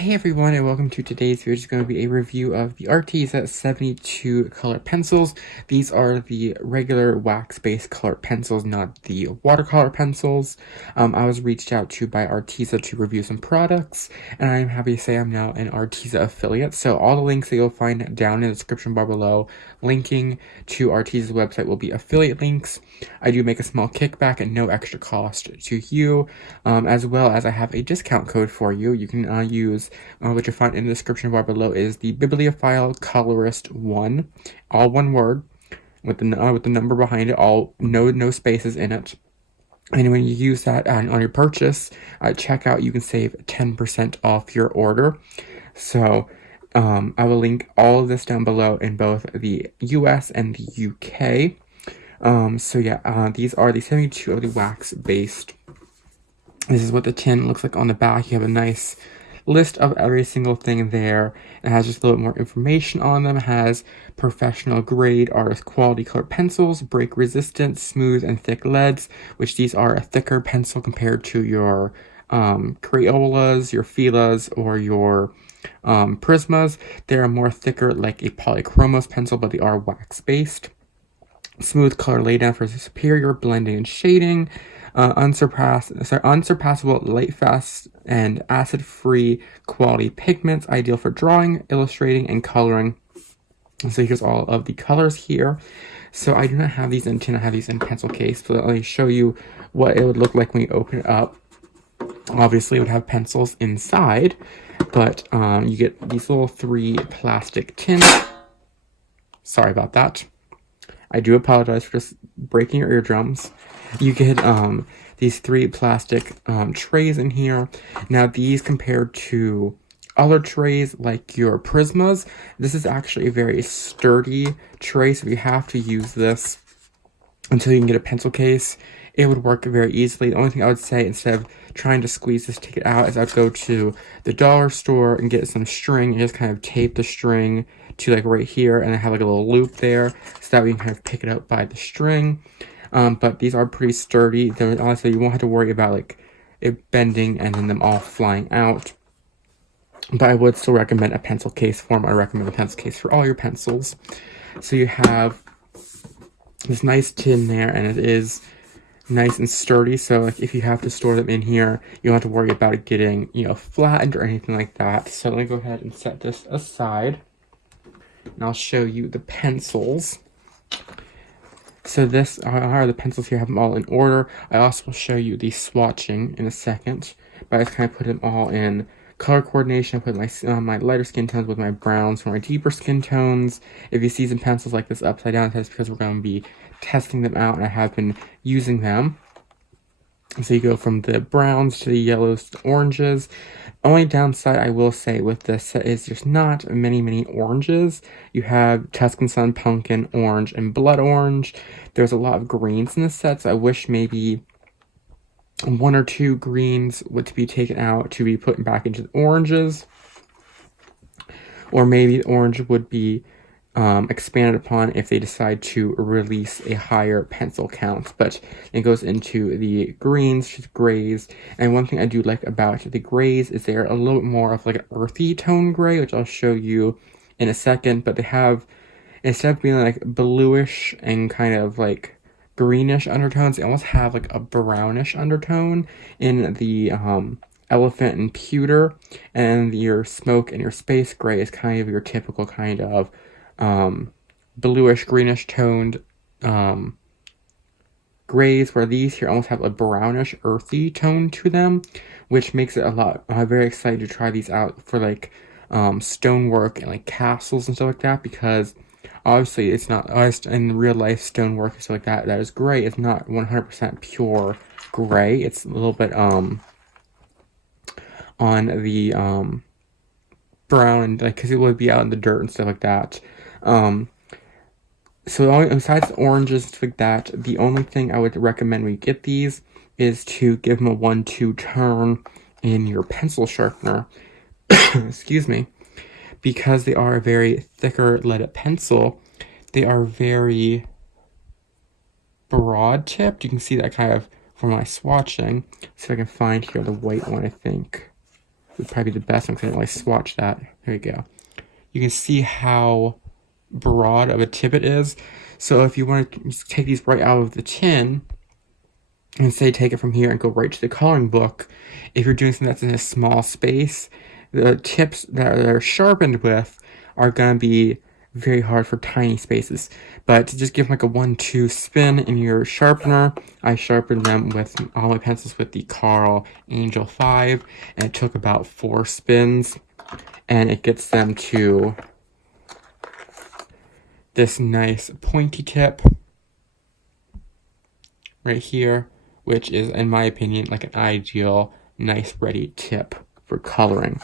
Hey everyone, and welcome to today's video, which is going to be a review of the Arteza 72 color pencils. These are the regular wax-based color pencils, not the watercolor pencils. I was reached out to by Arteza to review some products, and I'm happy to say I'm now an Arteza affiliate. So all the links that you'll find down in the description bar below, linking to Arteza's website, will be affiliate links. I do make a small kickback at no extra cost to you, as well as I have a discount code for you. You can use which you'll find in the description bar below, is the Bibliophile Colorist 1, all one word, with the number behind it, all no spaces in it. And when you use that on your purchase at checkout, you can save 10% off your order. So I will link all of this down below in both the US and the UK. These are the 72 of the wax-based. This is what the tin looks like on the back. You have a nice list of every single thing there. It has just a little bit more information on them. It has professional grade artist quality color pencils, break resistant, smooth and thick leads, which these are a thicker pencil compared to your Crayolas, your Filas, or your Prismas. They are more thicker like a polychromos pencil, but they are wax based. Smooth color laydown for superior blending and shading. Unsurpassable light fast and acid-free quality pigments, ideal for drawing, illustrating, and coloring. So here's all of the colors here. So I do not have these in tin, I have these in pencil case. So let me show you what it would look like when you open it up. Obviously it would have pencils inside, but you get these little 3 plastic tins. Sorry about that. I do apologize for just breaking your eardrums. You get these 3 plastic trays in here. Now these, compared to other trays like your Prismas, this is actually a very sturdy tray, so you have to use this until you can get a pencil case. It would work very easily. The only thing I would say, instead of trying to squeeze this to take it out, is I'd go to the dollar store and get some string and just kind of tape the string to like right here, and I have like a little loop there, so that we can kind of pick it up by the string. But these are pretty sturdy. Honestly, you won't have to worry about like it bending and then them all flying out. But I would still recommend a pencil case for them. I recommend a pencil case for all your pencils. So you have this nice tin there, and it is nice and sturdy. So like if you have to store them in here, you don't have to worry about it getting, flattened or anything like that. So let me go ahead and set this aside, and I'll show you the pencils. So this are the pencils here. I have them all in order. I also will show you the swatching in a second, but I just kind of put them all in color coordination. I put my lighter skin tones with my browns for my deeper skin tones. If you see some pencils like this upside down, that's because we're going to be testing them out, and I have been using them. So you go from the browns to the yellows to oranges. Only downside I will say with this set is there's not many oranges. You have Tuscan Sun, Pumpkin Orange, and Blood Orange. There's a lot of greens in this set, so I wish maybe 1 or 2 greens would be taken out to be put back into the oranges. Or maybe the orange would be expanded upon if they decide to release a higher pencil count, but it goes into the greens to the grays. And one thing I do like about the grays is they're a little bit more of like an earthy tone gray, which I'll show you in a second. But they have, instead of being like bluish and kind of like greenish undertones, they almost have like a brownish undertone in the elephant and pewter, and your smoke and your space gray is kind of your typical kind of bluish greenish toned grays, where these here almost have a brownish earthy tone to them, which makes it a lot. I'm very excited to try these out for like stonework and like castles and stuff like that, because obviously it's not in real life stonework and stuff like that is gray. It's not 100% pure gray. It's a little bit on the brown, like, because it would be out in the dirt and stuff like that. So besides the oranges and stuff like that, the only thing I would recommend when you get these is to give them a 1-2 turn in your pencil sharpener. Excuse me. Because they are a very thicker leaded pencil, they are very broad tipped. You can see that kind of from my swatching. So I can find here the white one, I think. would probably be the best one because I didn't really swatch that. There you go. You can see how broad of a tip it is. So if you want to take these right out of the tin and say take it from here and go right to the coloring book, if you're doing something that's in a small space, the tips that they're sharpened with are going to be very hard for tiny spaces. But to just give them like a 1-2 spin in your sharpener, I sharpened them with all my pencils with the Carl Angel 5, and it took about 4 spins, and it gets them to this nice pointy tip right here, which is, in my opinion, like an ideal, nice, ready tip for coloring.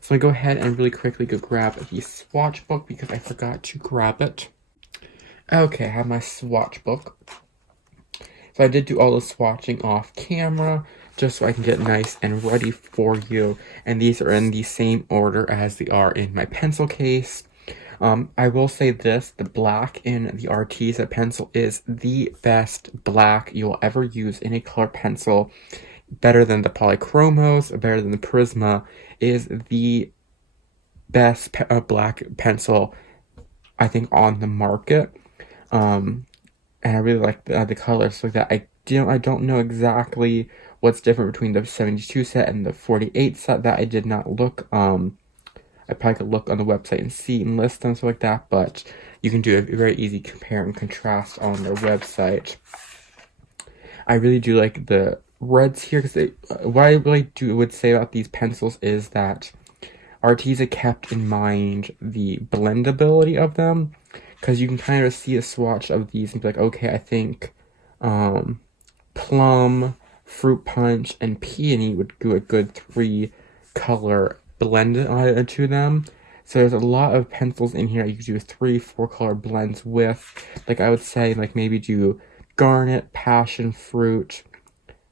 So I go ahead and really quickly go grab the swatch book because I forgot to grab it. Okay, I have my swatch book. So I did do all the swatching off camera just so I can get nice and ready for you. And these are in the same order as they are in my pencil case. I will say this, the black in the Arteza pencil is the best black you will ever use in a color pencil. Better than the Polychromos, better than the Prisma, is the best black pencil, I think, on the market. And I really like the colors like that. I don't know exactly what's different between the 72 set and the 48 set. That I did not look. I probably could look on the website and see and list them, stuff like that, but you can do a very easy compare and contrast on their website. I really do like the reds here, because what I really would say about these pencils is that Arteza kept in mind the blendability of them, because you can kind of see a swatch of these and be like, okay, I think plum, fruit punch, and peony would do a good 3-color blend to them. So there's a lot of pencils in here you could do 3-4 color blends with. Like I would say, like maybe do garnet, passion fruit,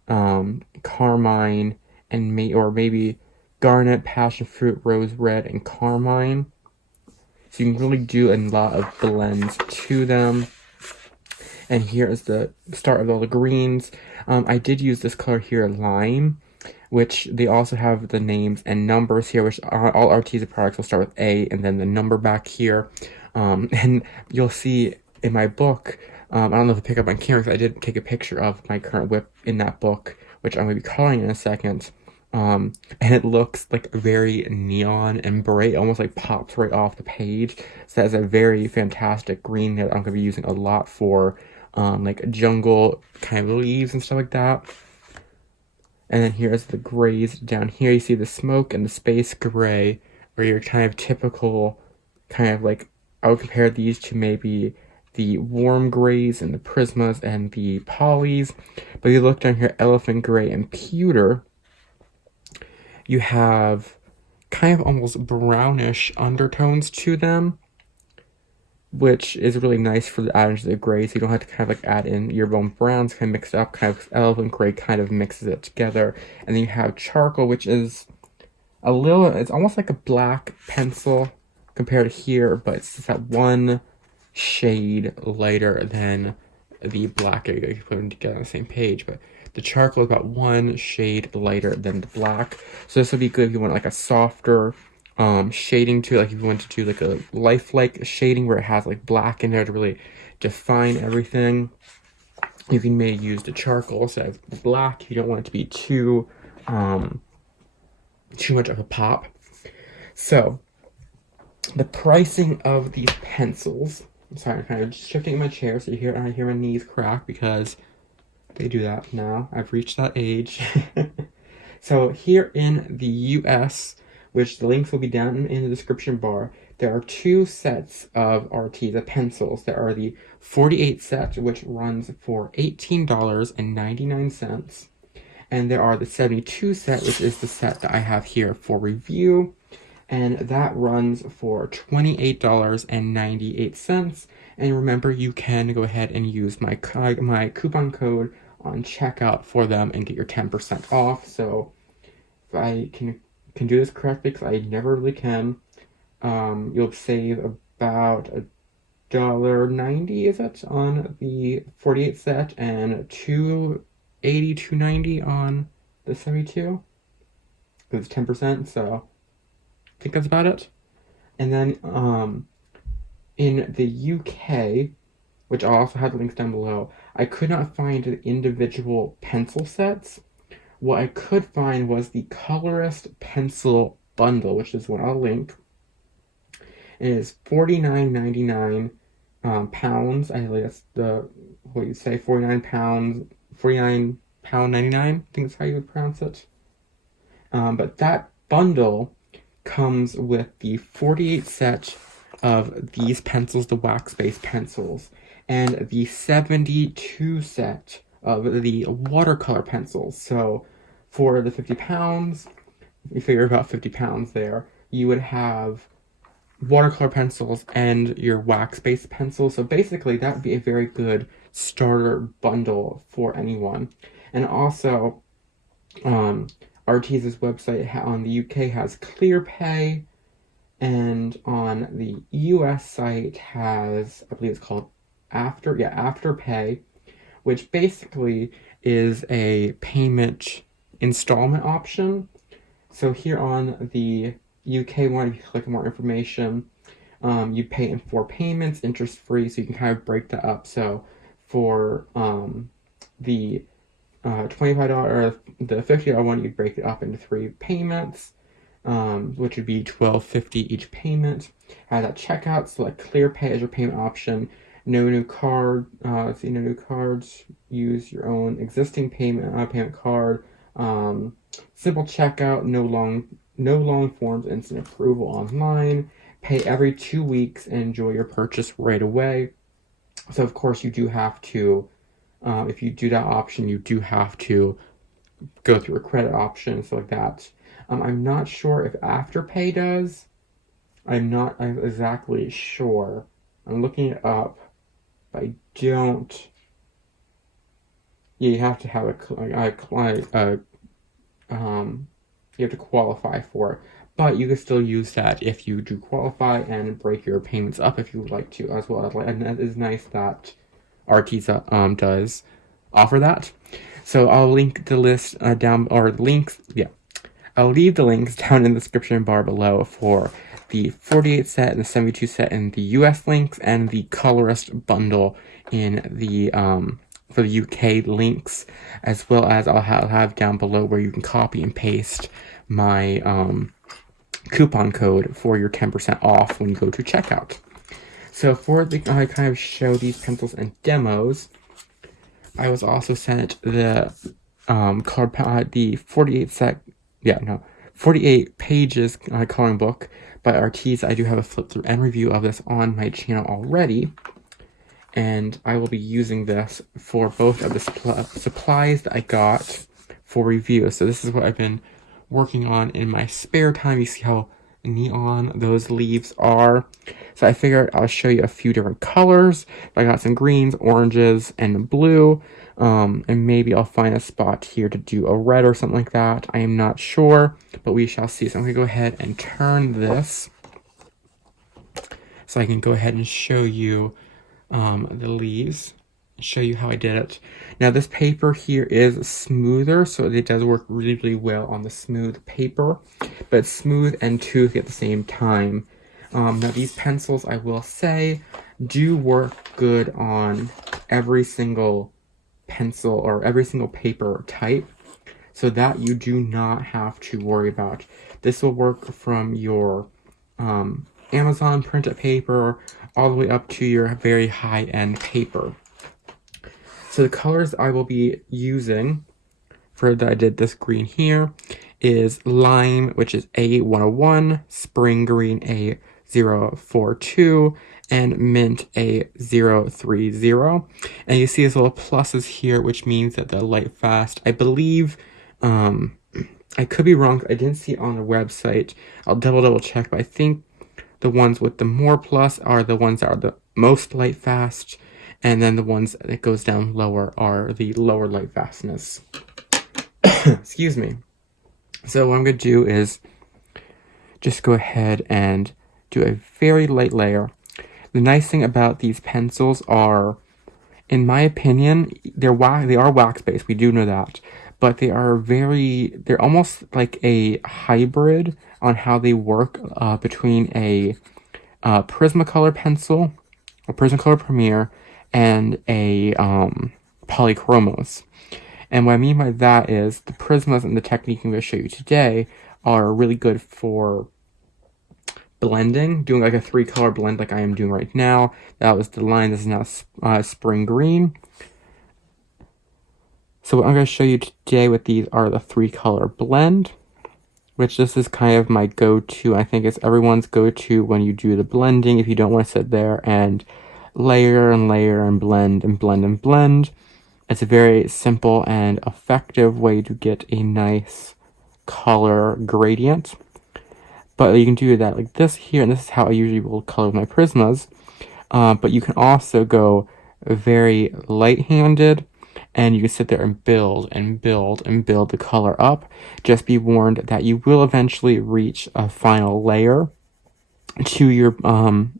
carmine, and maybe garnet, passion fruit, rose red, and carmine. So you can really do a lot of blends to them. And here is the start of all the greens. I did use this color here, lime, which they also have the names and numbers here, which all Arteza products will start with A and then the number back here. And you'll see in my book, I don't know if I pick up on camera because I did take a picture of my current whip in that book, which I'm going to be coloring in a second. And it looks like very neon and bright, almost like pops right off the page. So that is a very fantastic green that I'm going to be using a lot for like jungle kind of leaves and stuff like that. And then here's the grays down here. You see the smoke and the space gray, where you're kind of typical, kind of like, I would compare these to maybe the warm grays and the Prismas and the polys. But if you look down here, elephant gray and pewter, you have kind of almost brownish undertones to them, which is really nice for the add into the gray, so you don't have to kind of like add in your own browns, kind of mix it up, kind of elephant gray kind of mixes it together. And then you have charcoal, which is it's almost like a black pencil compared to here, but it's just that one shade lighter than the black. You can put them together on the same page, but the charcoal is about one shade lighter than the black. So this would be good if you want like a softer shading to, like if you want to do like a lifelike shading where it has like black in there to really define everything. You can maybe use the charcoal so as black. You don't want it to be too much of a pop. So the pricing of these pencils. I'm sorry, I'm kind of shifting in my chair so I hear my knees crack because they do that now. I've reached that age. So here in the US, which the links will be down in the description bar, there are 2 sets of Arteza pencils. There are the 48 set, which runs for $18.99. And there are the 72 set, which is the set that I have here for review. And that runs for $28.98. And remember, you can go ahead and use my coupon code on checkout for them and get your 10% off. So if I can do this correctly, because I never really can, you'll save about $1.90, is it, on the 48 set, and $2.80, $2.90 on the 72. because it's 10%, so I think that's about it. And then in the UK, which I'll also have links down below, I could not find the individual pencil sets. What I could find was the colorist pencil bundle, which is what I'll link. It is £49.99 pounds. I think that's what you say, £49, £49.99. I think that's how you would pronounce it. But that bundle comes with the 48 set of these pencils, the wax-based pencils, and the 72 set of the watercolor pencils. So for the 50 pounds, you figure about 50 pounds there, you would have watercolor pencils and your wax-based pencils. So basically that would be a very good starter bundle for anyone. And also, Arteza's website on the UK has ClearPay, and on the US site has, I believe it's called Afterpay, which basically is a payment installment option. So here on the UK one, if you click more information, you pay in 4 payments, interest-free, so you can kind of break that up. So for the $25 or the $50 one, you'd break it up into 3 payments, which would be $12.50 each payment. At checkout, select ClearPay as your payment option. No new card. No new cards. Use your own existing payment card. Simple checkout. No long forms. Instant approval online. Pay every 2 weeks and enjoy your purchase right away. So of course you do have to. If you do that option, you do have to go through a credit option, so like that. I'm not sure if Afterpay does. I'm exactly sure. I'm looking it up, but I don't. Yeah, you have to have you have to qualify for it. But you can still use that if you do qualify and break your payments up if you would like to as well. And it is nice that Arteza does offer that. So I'll link the list down, or links, yeah. I'll leave the links down in the description bar below for the 48 set and the 72 set in the US links, and the colorist bundle in the for the UK links, as well as I'll have down below where you can copy and paste my coupon code for your 10% off when you go to checkout. So for the kind of show these pencils and demos, I was also sent the the 48 pages coloring book by Arteza. I do have a flip through and review of this on my channel already, and I will be using this for both of the supplies that I got for review. So this is what I've been working on in my spare time. You see how neon those leaves are. So I figured I'll show you a few different colors. I got some greens, oranges, and blue. And maybe I'll find a spot here to do a red or something like that. I am not sure, but we shall see. So I'm going to go ahead and turn this so I can go ahead and show you the leaves, show you how I did it. Now this paper here is smoother, so it does work really, really well on the smooth paper, but it's smooth and toothy at the same time. Now these pencils, I will say, do work good on every single pencil or every single paper type, so that you do not have to worry about. This will work from your Amazon printed paper all the way up to your very high-end paper. So the colors I will be using for that I did this green here is lime, which is A101, spring green A042, and mint A030. And you see these little pluses here, which means that the light fast, I believe, I could be wrong, I didn't see it on the website. I'll double check, but I think the ones with the more plus are the ones that are the most light fast, and then the ones that goes down lower are the lower light fastness. Excuse me. So what I'm going to do is just go ahead and do a very light layer. The nice thing about these pencils are, in my opinion, they are wax-based. We do know that. but they're almost like a hybrid on how they work between a Prismacolor pencil, a Prismacolor Premier, and a Polychromos. And what I mean by that is the Prismas and the technique I'm going to show you today are really good for blending, doing like a 3-color blend like I am doing right now. That was the line. This is now spring green. So what I'm going to show you today with these are the 3-color blend, which this is kind of my go-to. I think it's everyone's go-to when you do the blending. If you don't want to sit there and layer and layer and blend and blend and blend, it's a very simple and effective way to get a nice color gradient. But you can do that like this here, and this is how I usually will color my Prismas. But you can also go very light-handed, and you can sit there and build and build and build the color up. Just be warned that you will eventually reach a final layer to your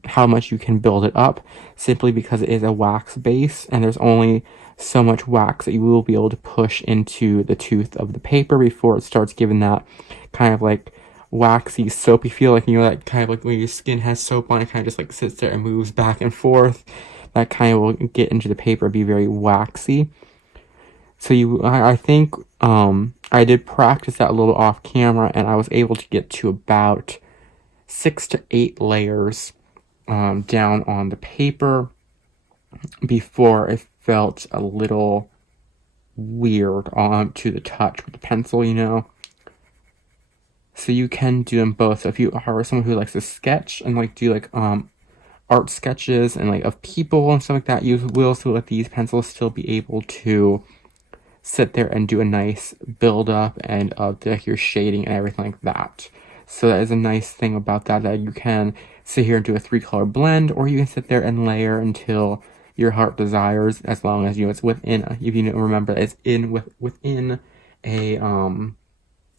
how much you can build it up, simply because it is a wax base, and there's only so much wax that you will be able to push into the tooth of the paper before it starts giving that kind of like waxy soapy feel, like, you know, that kind of like when your skin has soap on it, kind of just like sits there and moves back and forth. That kind of will get into the paper, be very waxy. So I think I did practice that a little off camera, and I was able to get to about 6 to 8 layers down on the paper before it felt a little weird to the touch with the pencil, you know. So you can do them both. So if you are someone who likes to sketch and like do like art sketches and like of people and stuff like that, you will still with these pencils still be able to sit there and do a nice build up and like your shading and everything like that. So that is a nice thing about that you can sit here and do a 3-color blend, or you can sit there and layer until your heart desires, as long as you know it's within. If you remember, it's within a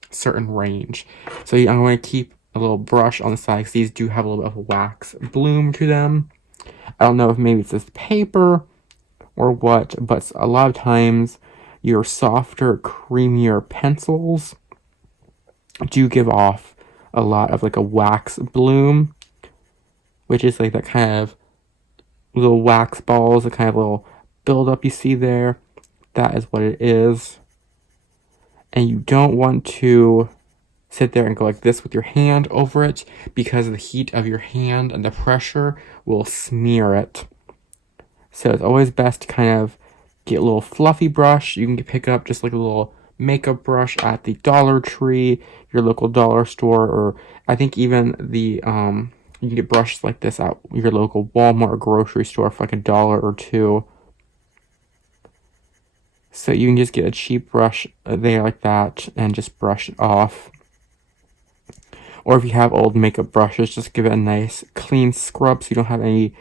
certain range. So I'm going to keep a little brush on the side because these do have a little bit of a wax bloom to them. I don't know if maybe it's this paper or what, but a lot of times your softer, creamier pencils do give off a lot of like a wax bloom, which is like that kind of little wax balls, the kind of little buildup you see there. That is what it is. And you don't want to sit there and go like this with your hand over it, because the heat of your hand and the pressure will smear it. So it's always best to kind of get a little fluffy brush. You can pick up just like a little makeup brush at the Dollar Tree, your local dollar store, or I think even the you can get brushes like this at your local Walmart or grocery store for like $1 or $2. So you can just get a cheap brush there like that and just brush it off. Or if you have old makeup brushes, just give it a nice clean scrub so you don't have any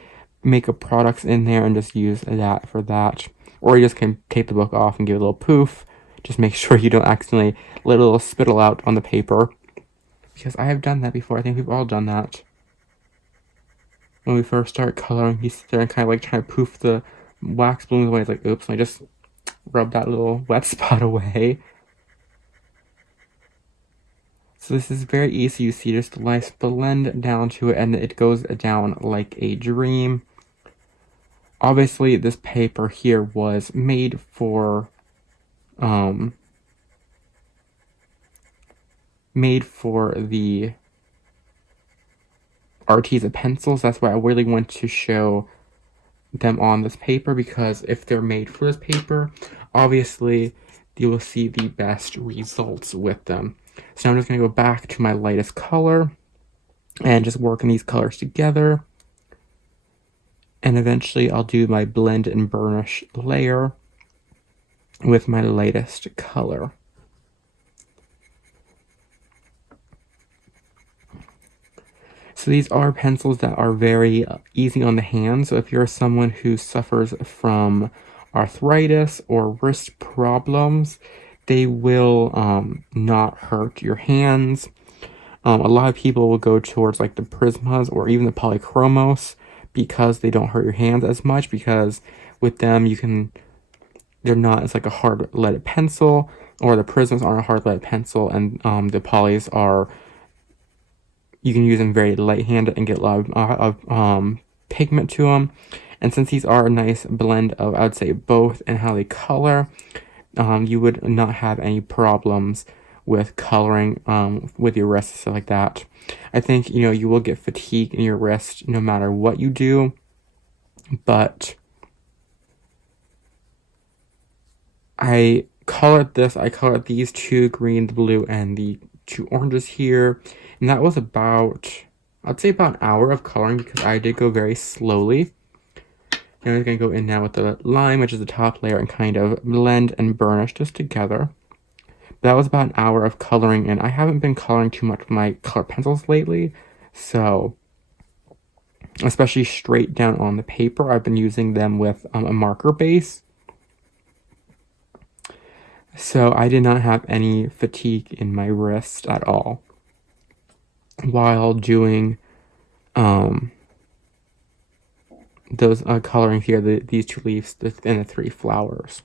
makeup products in there, and just use that for that. Or you just can take the book off and give it a little poof. Just make sure you don't accidentally let a little spittle out on the paper, because I have done that before. I think we've all done that. When we first start coloring, you sit there and kind of like try to poof the wax blooms away. It's like, oops, and I just rub that little wet spot away. So this is very easy. You see just a nice blend down to it, and it goes down like a dream. Obviously, this paper here was made for the Arteza pencils. That's why I really want to show them on this paper, because if they're made for this paper, obviously you will see the best results with them. So I'm just going to go back to my lightest color and just working these colors together. And eventually I'll do my blend and burnish layer with my lightest color. So these are pencils that are very easy on the hand. So if you're someone who suffers from arthritis or wrist problems, they will not hurt your hands. A lot of people will go towards like the Prismas or even the Polychromos because they don't hurt your hands as much, because with them they're not as like a hard leaded pencil. or the prisms are a hard lead pencil, and the polys are, you can use them very light-handed and get a lot of pigment to them. And since these are a nice blend of, I would say, both and how they color, you would not have any problems with coloring with your wrist and stuff like that. I think, you will get fatigue in your wrist no matter what you do, but I colored these two, green, the blue, and the two oranges here, and that was about, I'd say about an hour of coloring because I did go very slowly. And I'm going to go in now with the lime, which is the top layer, and kind of blend and burnish this together. That was about an hour of coloring, and I haven't been coloring too much with my color pencils lately, so especially straight down on the paper, I've been using them with a marker base. So I did not have any fatigue in my wrist at all while doing those coloring here, these two leaves and the three flowers.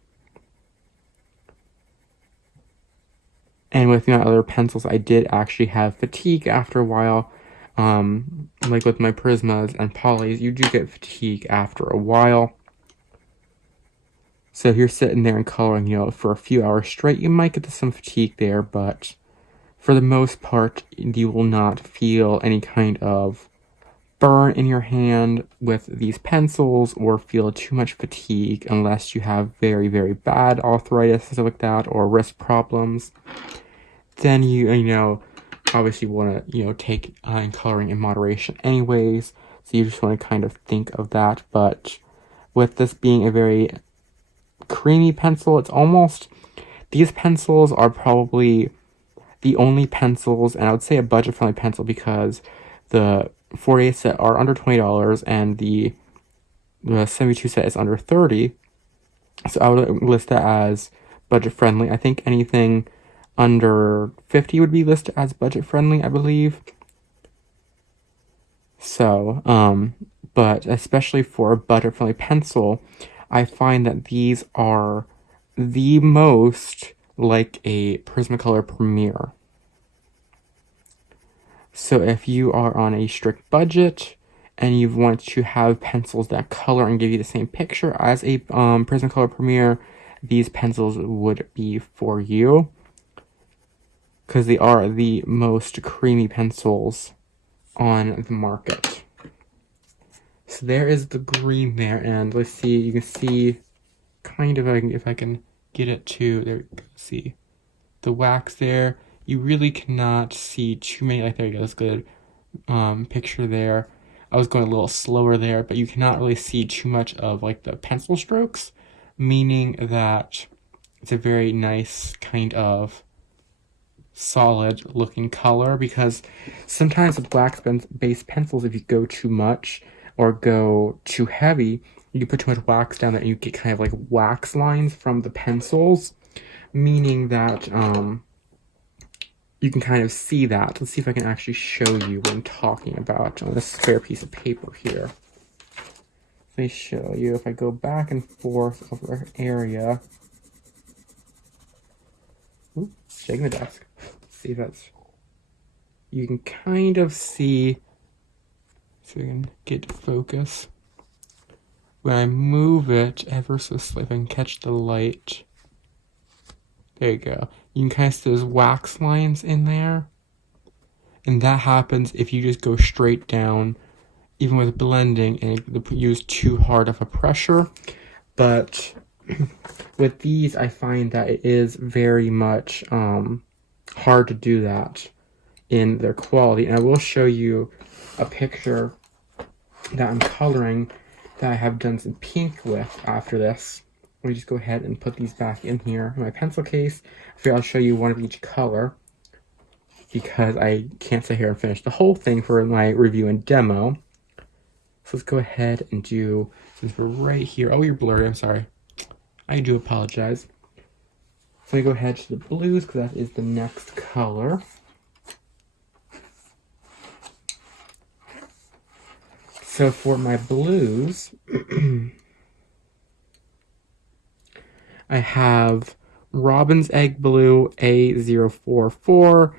And with my other pencils, I did actually have fatigue after a while. Like with my Prismas and polys, you do get fatigue after a while. So if you're sitting there and coloring, for a few hours straight, you might get some fatigue there, but for the most part, you will not feel any kind of burn in your hand with these pencils or feel too much fatigue unless you have very, very bad arthritis and stuff like that, or wrist problems. Then you obviously want to take coloring in moderation anyways, so you just want to kind of think of that. But with this being a very creamy pencil, it's almost, these pencils are probably the only pencils, and I would say a budget-friendly pencil, because the 48 set are under $20 and the 72 set is under $30. So I would list that as budget-friendly. I think anything under $50 would be listed as budget-friendly, I believe. So, but especially for a budget-friendly pencil, I find that these are the most like a Prismacolor Premier. So if you are on a strict budget and you want to have pencils that color and give you the same picture as a Prismacolor Premier, these pencils would be for you, because they are the most creamy pencils on the market. So there is the green there, and let's see, you can see kind of, if I can get it to, there, see the wax there. You really cannot see too many, like there you go, that's good picture there. I was going a little slower there, but you cannot really see too much of like the pencil strokes, meaning that it's a very nice kind of solid looking color, because sometimes with wax-based pencils, if you go too much or go too heavy, you can put too much wax down there and you get kind of like wax lines from the pencils, meaning that you can kind of see that. Let's see if I can actually show you what I'm talking about on this spare piece of paper here. Let me show you. If I go back and forth over an area. Ooh, shaking the desk. Let's see if that's... You can kind of see... So we can get to focus. When I move it ever so slightly, if I can catch the light... There you go. You can kind of see those wax lines in there. And that happens if you just go straight down, even with blending, and use too hard of a pressure. But with these, I find that it is very much hard to do that in their quality. And I will show you a picture that I'm coloring that I have done some pink with after this. Let me just go ahead and put these back in here in my pencil case. I figure I'll show you one of each color, because I can't sit here and finish the whole thing for my review and demo. So let's go ahead and do, since we're right here. Oh, you're blurry, I'm sorry. I do apologize. So we go ahead to the blues, because that is the next color. So for my blues, I have Robin's Egg Blue A044,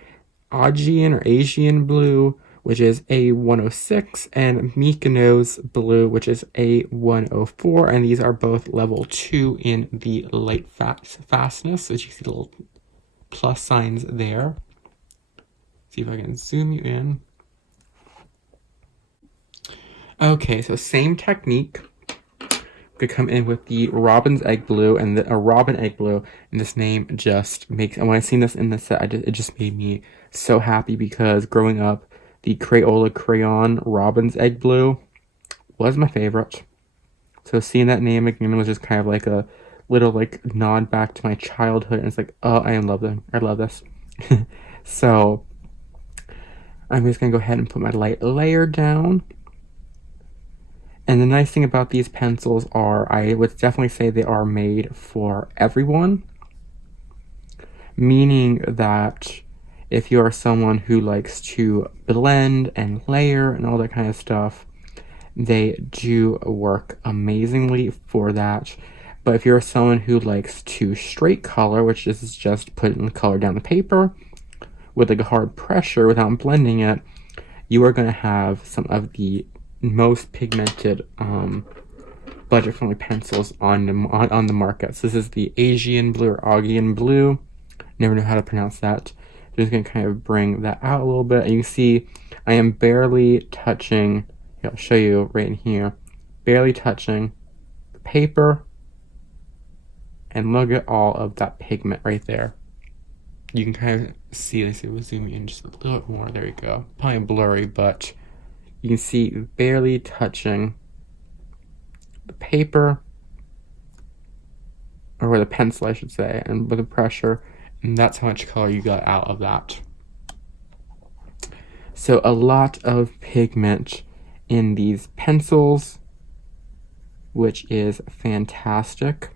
Asian Blue, which is A106, and Mykonos Blue, which is A104, and these are both level 2 in the light fastness, as you see the little plus signs there. See if I can zoom you in. Okay, so same technique. Could come in with the Robin's Egg Blue and a Robin Egg Blue, and this name just makes. And when I seen this in the set, it just made me so happy because growing up, the Crayola crayon Robin's Egg Blue was my favorite. So seeing that name again was just kind of like a little like nod back to my childhood, and it's like, oh, I love them. I love this. So I'm just gonna go ahead and put my light layer down. And the nice thing about these pencils are, I would definitely say they are made for everyone. Meaning that if you are someone who likes to blend and layer and all that kind of stuff, they do work amazingly for that. But if you're someone who likes to straight color, which is just putting the color down the paper with like a hard pressure without blending it, you are going to have some of the most pigmented budget-friendly pencils on the market. So this is the Asian Blue or Augian Blue. Never know how to pronounce that. I'm just going to kind of bring that out a little bit. And you can see I am barely touching, I'll show you right in here, barely touching the paper. And look at all of that pigment right there. You can kind of see, let's see, we'll zoom in just a little bit more. There you go. Probably blurry, but you can see barely touching the paper, or with a pencil, I should say, and with the pressure, and that's how much color you got out of that. So a lot of pigment in these pencils, which is fantastic,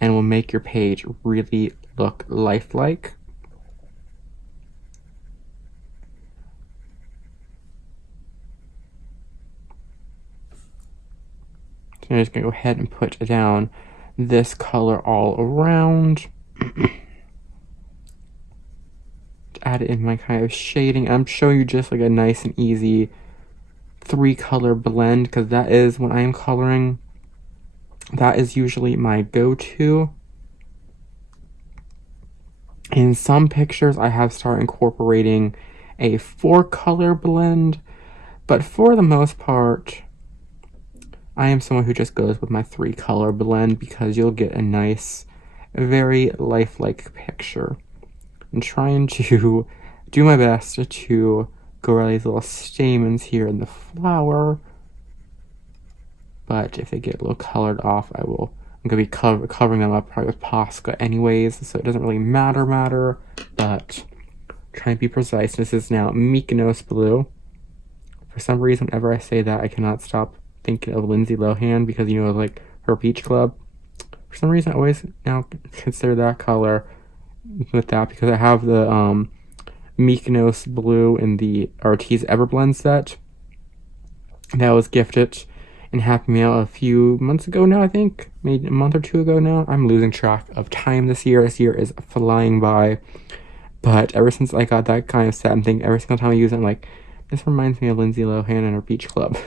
and will make your page really look lifelike. I'm just going to go ahead and put down this color all around. Add it in my kind of shading. I'm showing you just like a nice and easy 3-color blend because that is when I am coloring. That is usually my go-to. In some pictures, I have started incorporating a 4-color blend, but for the most part, I am someone who just goes with my 3-color blend because you'll get a nice, very lifelike picture. I'm trying to do my best to go around these little stamens here in the flower, but if they get a little colored off, I'm going to be covering them up probably with Posca anyways, so it doesn't really matter, but trying to be precise. This is now Mykonos Blue. For some reason, whenever I say that, I cannot stop thinking of Lindsay Lohan because, you know, like her Beach Club. For some reason, I always now consider that color with that because I have the Mykonos Blue in the Arteza Everblend set that was gifted in Happy Meal a few months ago now, I think. Maybe a month or two ago now. I'm losing track of time this year. This year is flying by. But ever since I got that kind of set, I'm thinking every single time I use it, I'm like, this reminds me of Lindsay Lohan and her Beach Club.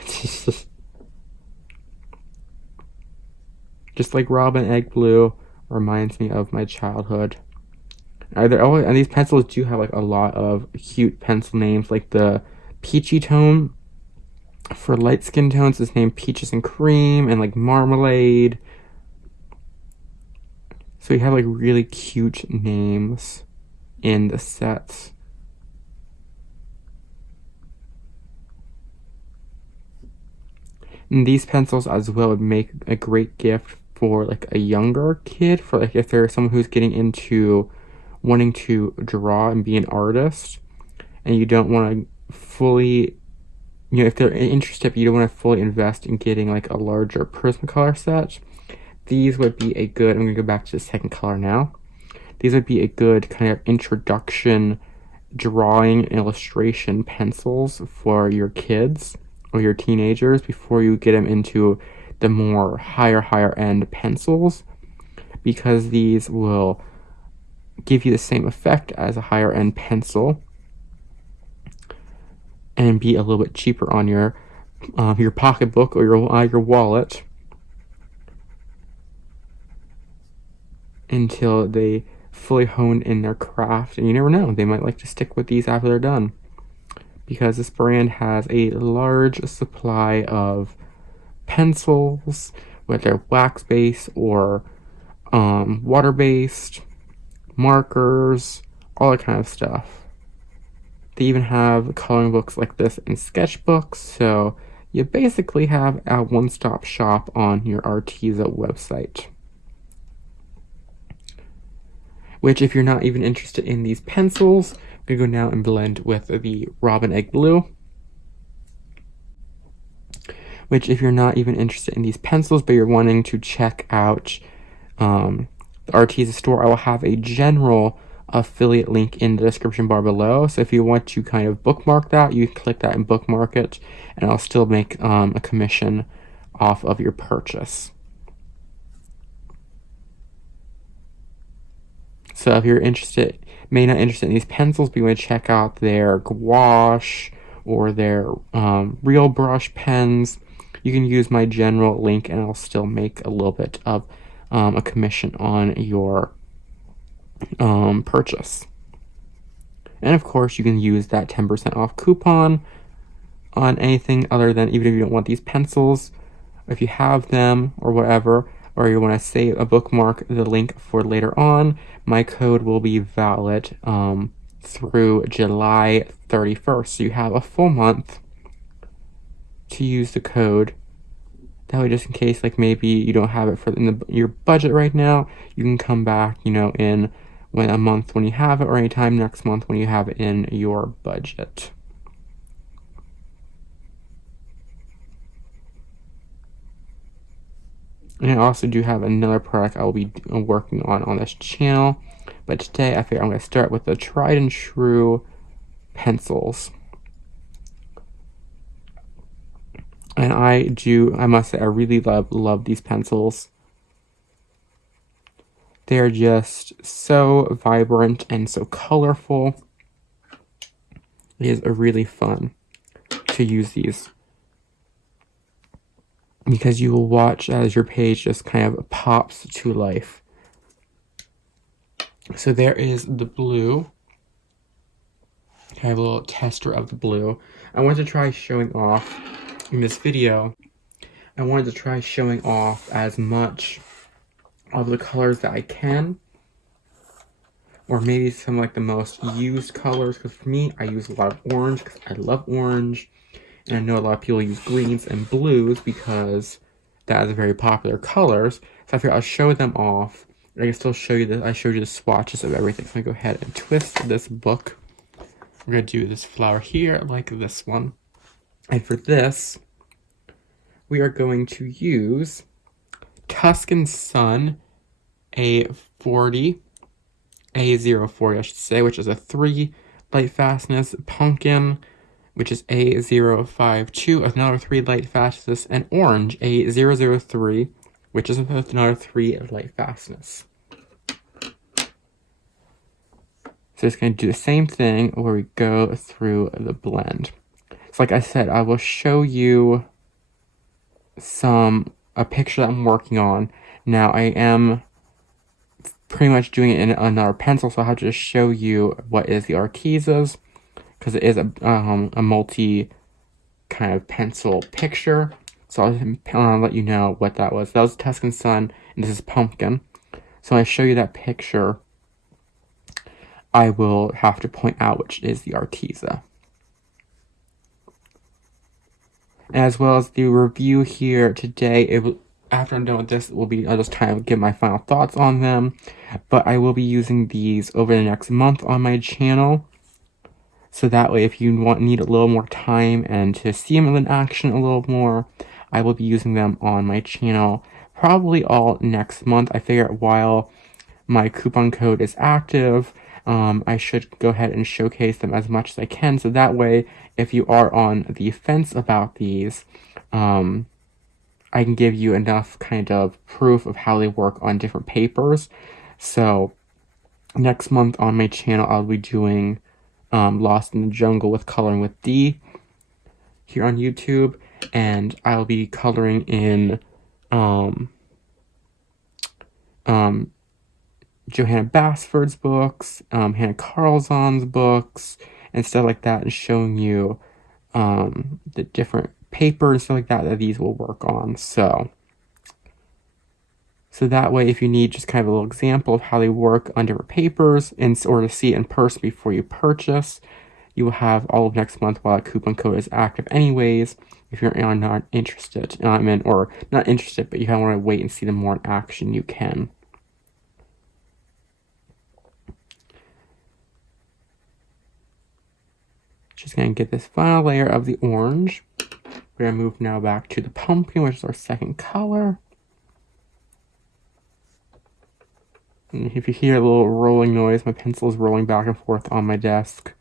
Just like Robin Egg Blue reminds me of my childhood. And these pencils do have like a lot of cute pencil names, like the Peachy Tone. For light skin tones, it's named Peaches and Cream and like Marmalade. So you have like really cute names in the sets. And these pencils as well would make a great gift for like a younger kid, for like if there's someone who's getting into wanting to draw and be an artist and you don't want to fully, you know, if they're interested but you don't want to fully invest in getting like a larger Prismacolor set, these would be a good, I'm going to go back to the second color now. These would be a good kind of introduction drawing illustration pencils for your kids or your teenagers before you get them into the more higher end pencils. because these will give you the same effect as a higher end pencil and be a little bit cheaper on your pocketbook or your wallet until they fully honed in their craft. And you never know, they might like to stick with these after they're done, because this brand has a large supply of pencils, whether they're wax-based or water-based, markers, all that kind of stuff. They even have coloring books like this and sketchbooks, so you basically have a one-stop shop on your Arteza website. Which, if you're not even interested in these pencils, I'm going to go now and blend with the Robin Egg Blue. Which, if you're not even interested in these pencils, but you're wanting to check out the Arteza store, I will have a general affiliate link in the description bar below. So if you want to kind of bookmark that, you can click that and bookmark it, and I'll still make a commission off of your purchase. So if you're not interested in these pencils, but you want to check out their gouache or their real brush pens, you can use my general link, and I'll still make a little bit of a commission on your purchase. And of course, you can use that 10% off coupon on anything other than, even if you don't want these pencils, if you have them or whatever, or you want to save a bookmark the link for later on, my code will be valid through July 31st. So you have a full month to use the code. That way, just in case, like maybe you don't have it your budget right now, you can come back, in a month when you have it, or anytime next month when you have it in your budget. And I also do have another product I will be working on this channel, but today I figure I'm going to start with the tried and true pencils. And I must say, I really love these pencils. They're just so vibrant and so colorful. It is really fun to use these, because you will watch as your page just kind of pops to life. So there is the blue. I have a little tester of the blue. I wanted to try showing off in this video. I wanted to try showing off as much of the colors that I can, or maybe some like the most used colors, because for me, I use a lot of orange because I love orange. And I know a lot of people use greens and blues because that is very popular colors. So I figured I'll show them off. I can still show you I showed you the swatches of everything. So I'm going to go ahead and twist this book. We're going to do this flower here, like this one. And for this, we are going to use Tuscan Sun A40, A040 I should say, which is a 3 light fastness, Pumpkin, which is A052, another 3 light fastness, and Orange, A003, which is another 3 light fastness. So it's going to do the same thing where we go through the blend. So like I said, I will show you a picture that I'm working on. Now I am pretty much doing it in another pencil, so I'll have to just show you what is the Arteza's, because it is a multi kind of pencil picture. So I'll let you know what that was. That was Tuscan Sun, and this is Pumpkin. So when I show you that picture, I will have to point out which is the Arteza. As well as the review here today, after I'm done with this, I'll just kind of give my final thoughts on them. But I will be using these over the next month on my channel. So that way, if you need a little more time and to see them in action a little more, I will be using them on my channel probably all next month. I figure while my coupon code is active, I should go ahead and showcase them as much as I can. So that way, if you are on the fence about these, I I can give you enough kind of proof of how they work on different papers. So next month on my channel, I'll be doing Lost in the Jungle with Coloring with D here on YouTube, and I'll be coloring in Johanna Basford's books, Hannah Carlzon's books, and stuff like that, and showing you the different papers and stuff like that these will work on. So that way, if you need just kind of a little example of how they work on different papers, in order to see it in person before you purchase, you will have all of next month while that coupon code is active anyways, if you're not interested. Or not interested, but you kind of want to wait and see them more in action, you can. Just going to get this final layer of the orange. We're going to move now back to the pumpkin, which is our second color. And if you hear a little rolling noise, my pencil is rolling back and forth on my desk.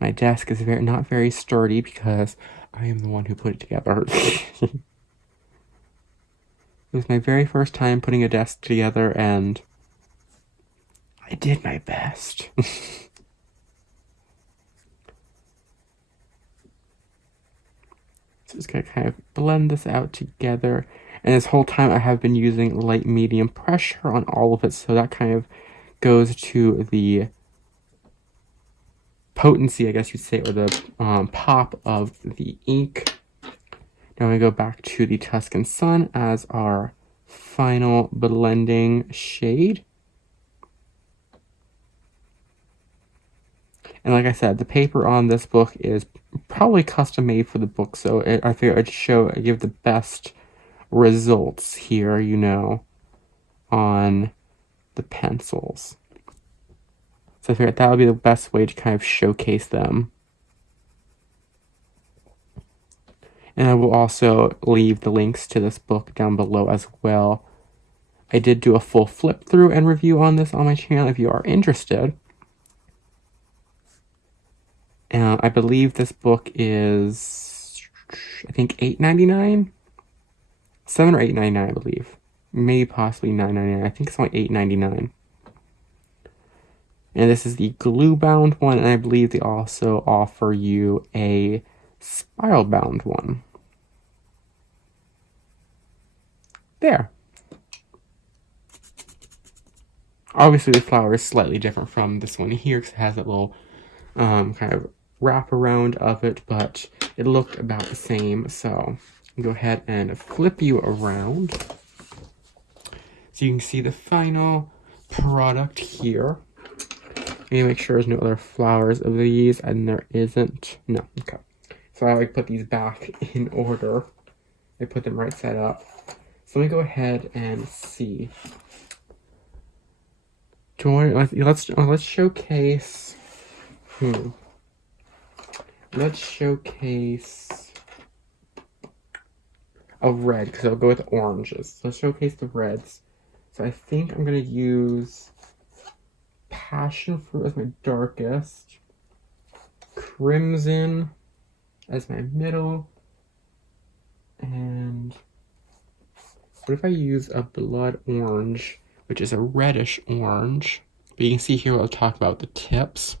My desk is not very sturdy because I am the one who put it together. It was my very first time putting a desk together, and I did my best. So just gonna kind of blend this out together. And this whole time I have been using light medium pressure on all of it, so that kind of goes to the potency, I guess you'd say, or the pop of the ink. Now we go back to the Tuscan Sun as our final blending shade. And like I said, the paper on this book is probably custom made for the book, so I figured I'd give the best results here, on the pencils. So I figured that would be the best way to kind of showcase them. And I will also leave the links to this book down below as well. I did do a full flip through and review on this on my channel if you are interested. I believe this book is, I think, $8.99? $7 or $8.99, I believe. Maybe possibly $9.99. I think it's only $8.99. And this is the glue-bound one, and I believe they also offer you a spiral-bound one. There. Obviously, the flower is slightly different from this one here, because it has that little kind of wrap around of it, but it looked about the same. So I'll go ahead and flip you around so you can see the final product here. Let me make sure there's no other flowers of these, and there isn't. No, okay. So I put these back in order. I put them right side up. So let me go ahead and see. Let's showcase. Let's showcase a red, because I'll go with oranges. Let's showcase the reds. So I think I'm going to use passion fruit as my darkest, crimson as my middle, and what if I use a blood orange, which is a reddish orange? But you can see here what I'll talk about the tips.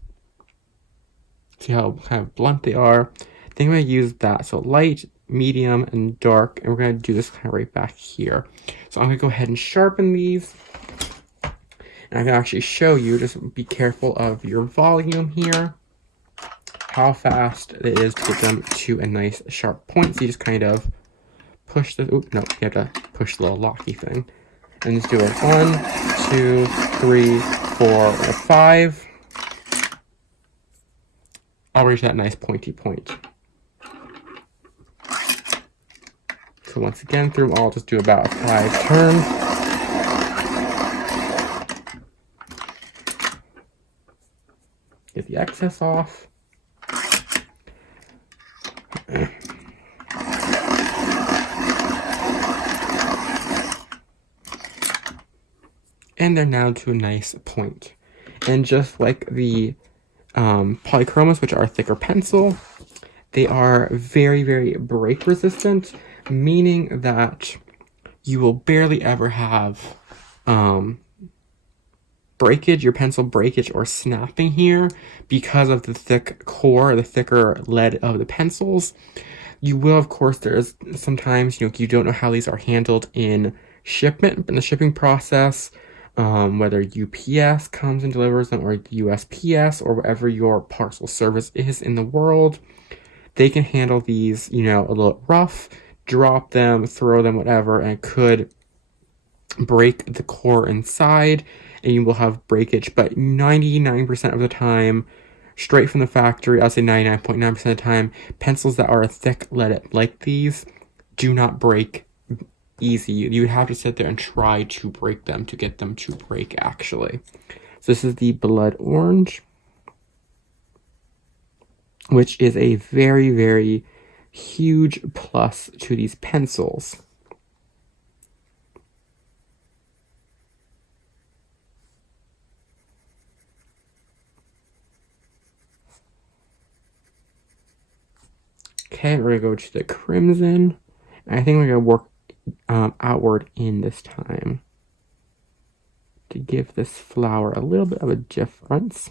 See how kind of blunt they are. I think I'm going to use that. So light, medium, and dark. And we're going to do this kind of right back here. So I'm going to go ahead and sharpen these. And I can actually show you, just be careful of your volume here, how fast it is to get them to a nice sharp point. So you just kind of push the, you have to push the little locky thing. And just do it 1, 2, 3, 4, or 5. I'll reach that nice pointy point. So once again, through them all, just do about 5 turns. Get the excess off. And they're now to a nice point. And just like the polychromas, which are a thicker pencil, they are very, very break resistant, meaning that you will barely ever have breakage, your pencil breakage or snapping here because of the thick core, the thicker lead of the pencils. You will, of course, there's sometimes, you don't know how these are handled in shipment, in the shipping process, whether UPS comes and delivers them or USPS or whatever your parcel service is in the world. They can handle these, a little rough, drop them, throw them, whatever, and it could break the core inside and you will have breakage. But 99% of the time, straight from the factory, I'll say 99.9% of the time, pencils that are thick lead like these do not break easy. You would have to sit there and try to break them to get them to break, actually. So this is the blood orange, which is a very, very huge plus to these pencils. Okay, we're going to go to the crimson. I think we're going to work outward in this time to give this flower a little bit of a difference.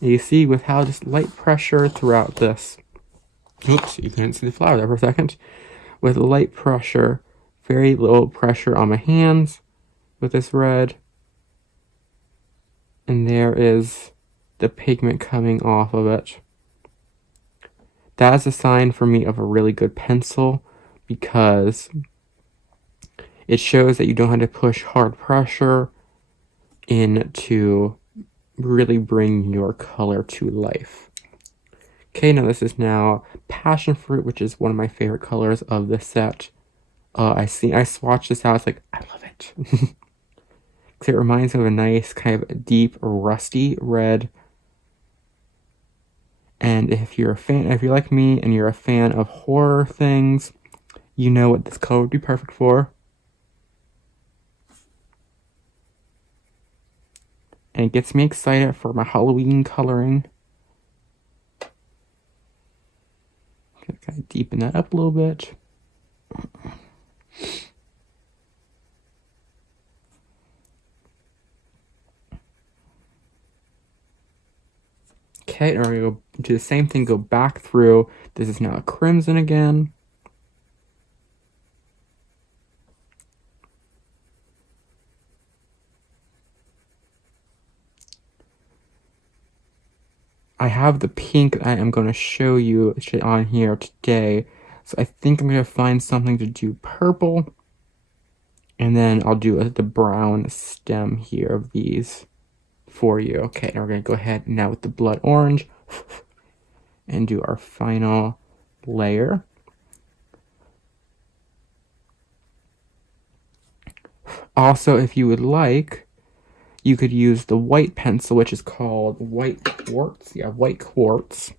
And you see with how just light pressure throughout this, oops, you couldn't see the flower there for a second. With light pressure, very little pressure on my hands with this red. And there is the pigment coming off of it. That is a sign for me of a really good pencil because it shows that you don't have to push hard pressure in to really bring your color to life. Okay, now this is now passion fruit, which is one of my favorite colors of the set. I swatched this out. It's like, I love it. Because it reminds me of a nice kind of deep rusty red. And if you're like me and you're a fan of horror things, you know what this color would be perfect for. And it gets me excited for my Halloween coloring. Kind of deepen that up a little bit. Okay, and we're going to do the same thing, go back through. This is now a crimson again. I have the pink that I am going to show you on here today. So I think I'm going to find something to do purple. And then I'll do the brown stem here of these for you. Okay, now we're going to go ahead now with the blood orange and do our final layer. Also, if you would like, you could use the white pencil, which is called white quartz. Yeah, white quartz,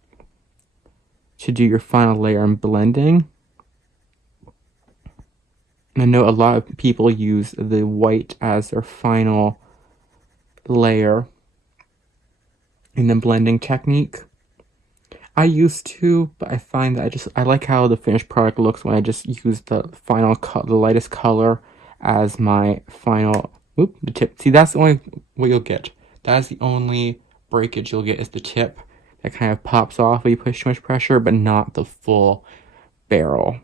to do your final layer and blending. I know a lot of people use the white as their final layer in the blending technique. I used to, but I find that I like how the finished product looks when I just use the lightest color as my final, the tip. See, that's the only what you'll get. That is the only breakage you'll get, is the tip that kind of pops off when you push too much pressure, but not the full barrel.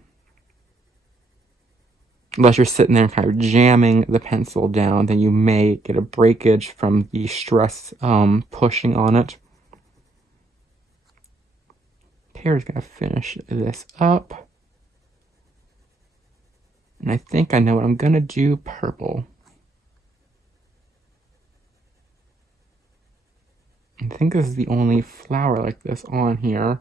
Unless you're sitting there kind of jamming the pencil down, then you may get a breakage from the stress pushing on it. Okay, we're just going to finish this up. And I think I know what I'm going to do purple. I think this is the only flower like this on here.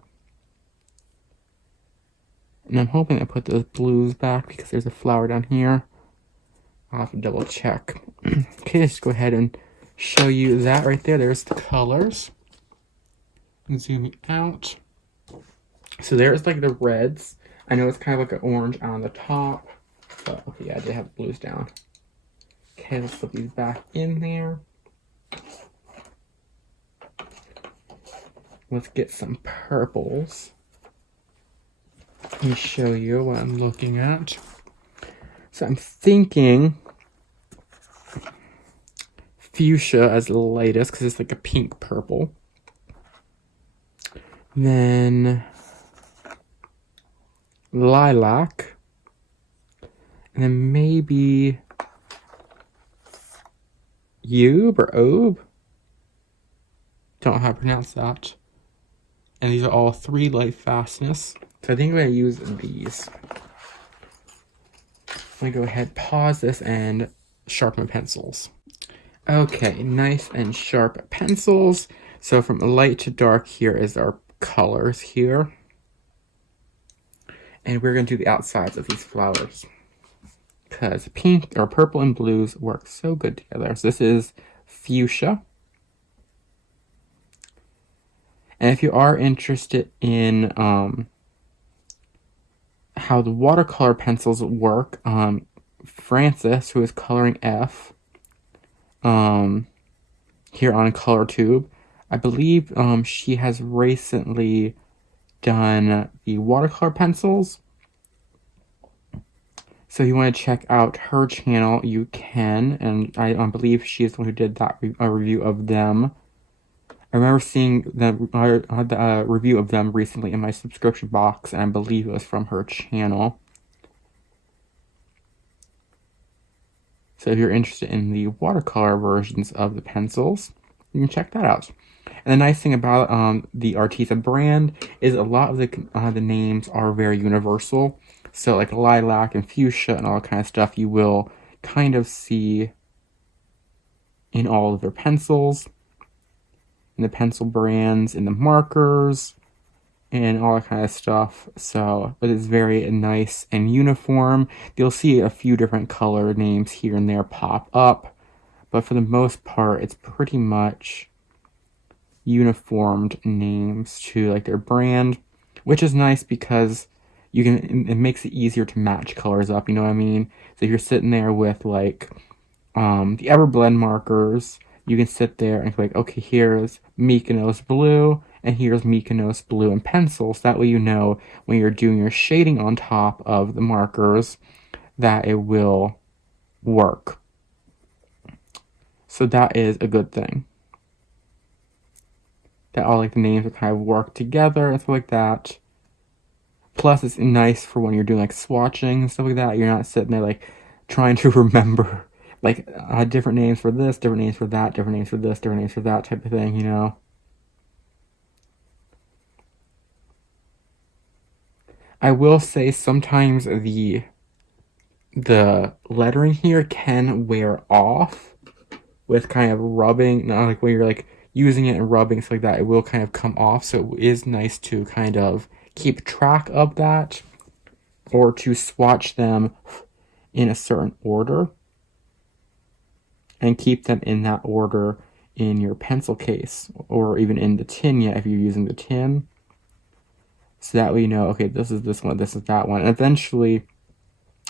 And I'm hoping I put those blues back because there's a flower down here. I'll have to double check. Okay, let's go ahead and show you that right there. There's the colors. Zoom out. So there's like the reds. I know it's kind of like an orange on the top. But okay, yeah, I did have blues down. Okay, let's put these back in there. let's get some purples. Let me show you what I'm looking at. So I'm thinking fuchsia as the lightest because it's like a pink purple. Then lilac. And then maybe Eube or Aube. Don't know how to pronounce that. And these are all 3 light fastness. So I think I'm going to use these. I'm going to go ahead, pause this, and sharpen my pencils. Okay, nice and sharp pencils. So from light to dark, here is our colors here. And we're going to do the outsides of these flowers. Because pink or purple and blues work so good together. So this is fuchsia. And if you are interested in how the watercolor pencils work, Frances, who is coloring F here on Color Tube, I believe she has recently done the watercolor pencils. So if you want to check out her channel, you can, and I believe she is the one who did that a review of them. I remember seeing the review of them recently in my subscription box, and I believe it was from her channel. So if you're interested in the watercolor versions of the pencils, you can check that out. And the nice thing about the Arteza brand is a lot of the names are very universal. So like lilac and fuchsia and all that kind of stuff you will kind of see in all of their pencils, in the pencil brands, in the markers, and all that kind of stuff. So it is very nice and uniform. You'll see a few different color names here and there pop up, but for the most part, it's pretty much uniformed names to like their brand, which is nice because it makes it easier to match colors up, you know what I mean? So if you're sitting there with like the Everblend markers, you can sit there and be like, okay, here's Mykonos blue, and here's Mykonos blue in pencils. That way you know when you're doing your shading on top of the markers that it will work. So that is a good thing. That all like the names will kind of work together and stuff like that. Plus it's nice for when you're doing like swatching and stuff like that. You're not sitting there like trying to remember like different names for this, different names for that, different names for this, different names for that type of thing, you know? I will say sometimes the lettering here can wear off with kind of rubbing, not like when you're like using it and rubbing, stuff like that, it will kind of come off. So it is nice to kind of keep track of that or to swatch them in a certain order and keep them in that order in your pencil case or even in the tin yet if you're using the tin. So that way you know, okay, this is this one, this is that one. And eventually,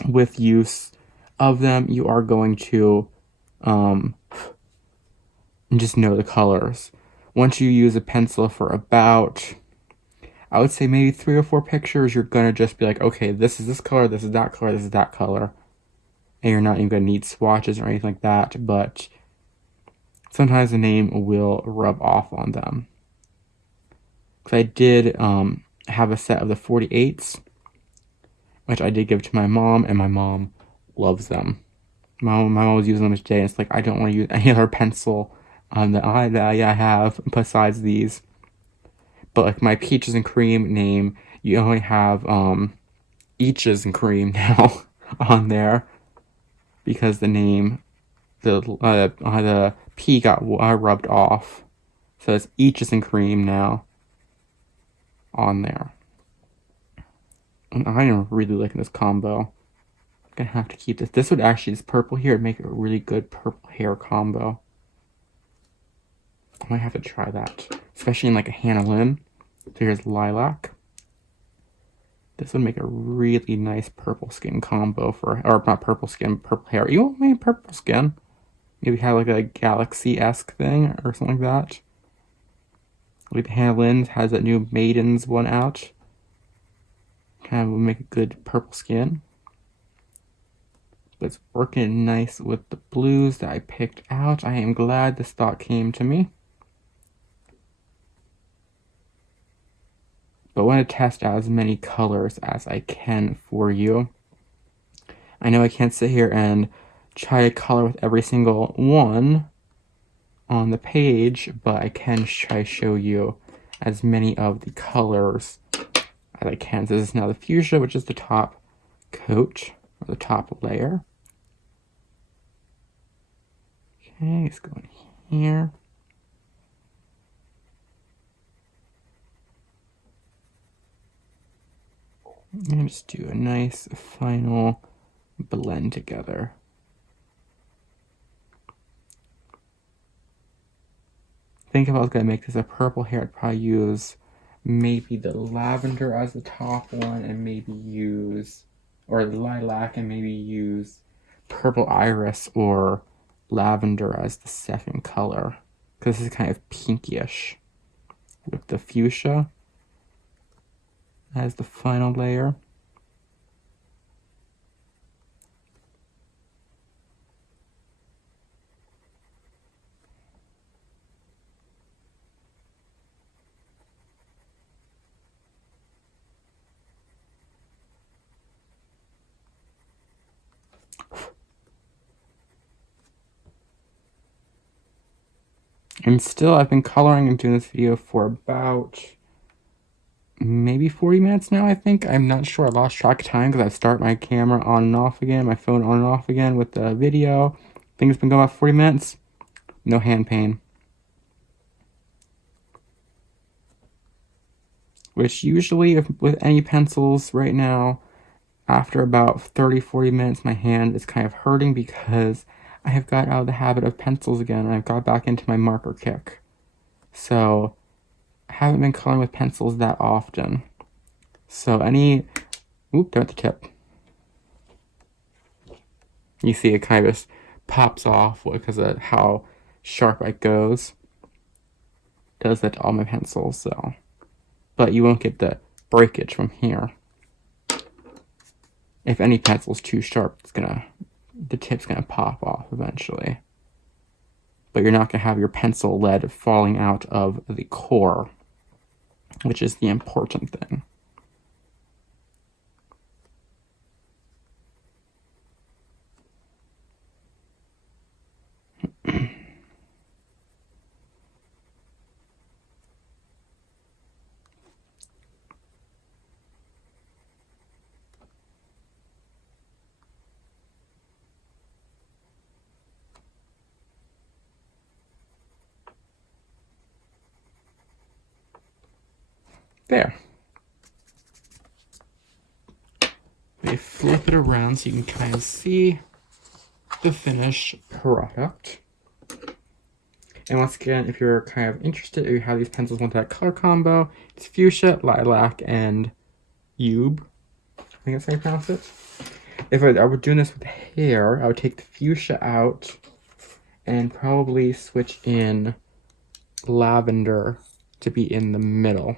with use of them, you are going to just know the colors. Once you use a pencil for about, I would say maybe 3 or 4 pictures, you're going to just be like, okay, this is this color, this is that color, this is that color. And you're not even going to need swatches or anything like that, but sometimes the name will rub off on them. Because I did have a set of the 48s, which I did give to my mom, and my mom loves them. My mom was using them today, and it's like, I don't want to use any other pencil that I have besides these. But like my peaches and cream name, you only have eaches and cream now on there because the name, the P got rubbed off. So it's eaches and cream now on there. And I am really liking this combo. I'm gonna have to keep this. This would actually, this purple here, would make a really good purple hair combo. I might have to try that, especially in like a Hannah Lynn. So here's lilac. This would make a really nice purple skin combo for, or not purple skin, purple hair. You want maybe purple skin? Maybe have like a galaxy-esque thing or something like that. Like Lens has a new Maidens one out. Kind of will make a good purple skin. But it's working nice with the blues that I picked out. I am glad this thought came to me. But I want to test out as many colors as I can for you. I know I can't sit here and try to color with every single one on the page, but I can try to show you as many of the colors as I can. So this is now the fuchsia, which is the top coat, or the top layer. Okay, let's go in here. And just do a nice final blend together. I think if I was going to make this a purple hair, I'd probably use maybe the lavender as the top one, and maybe use, or the lilac, and maybe use purple iris or lavender as the second color, because this is kind of pinkish, with the fuchsia as the final layer. And still, I've been coloring and doing this video for about maybe 40 minutes now, I think. I'm not sure. I lost track of time because I start my camera on and off again, my phone on and off again with the video. I think it's been going about 40 minutes. No hand pain. Which usually, with any pencils right now, after about 30-40 minutes, my hand is kind of hurting because I have got out of the habit of pencils again, and I've got back into my marker kick. So I haven't been coloring with pencils that often. So oop, there at the tip. You see it kind of just pops off because of how sharp it goes. Does that to all my pencils, so. But you won't get the breakage from here. If any pencil's too sharp, the tip's gonna pop off eventually. But you're not gonna have your pencil lead falling out of the core, which is the important thing. There. They flip it around so you can kind of see the finished product. And once again, if you're kind of interested, if you have these pencils want that color combo, it's fuchsia, lilac, and Ube. I think that's how you pronounce it. If I were doing this with hair, I would take the fuchsia out and probably switch in lavender to be in the middle.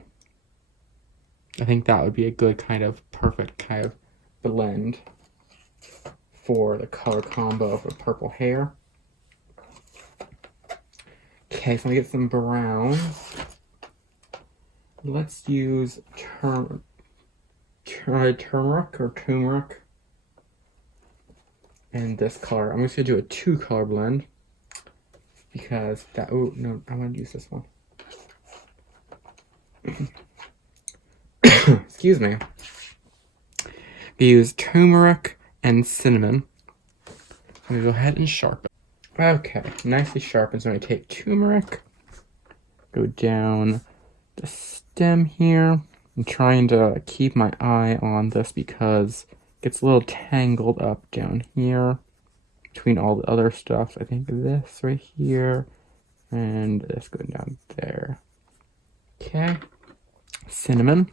I think that would be a good kind of perfect kind of blend for the color combo of a purple hair. Okay, so I'm gonna get some browns. Let's use turmeric and this color. I'm just gonna do a 2-color blend because that. Oh no, I want to use this one. Excuse me. We use turmeric and cinnamon. I'm gonna go ahead and sharpen. Okay, nicely sharpened. So I'm gonna take turmeric, go down the stem here. I'm trying to keep my eye on this because it gets a little tangled up down here between all the other stuff. I think this right here and this going down there. Okay, cinnamon.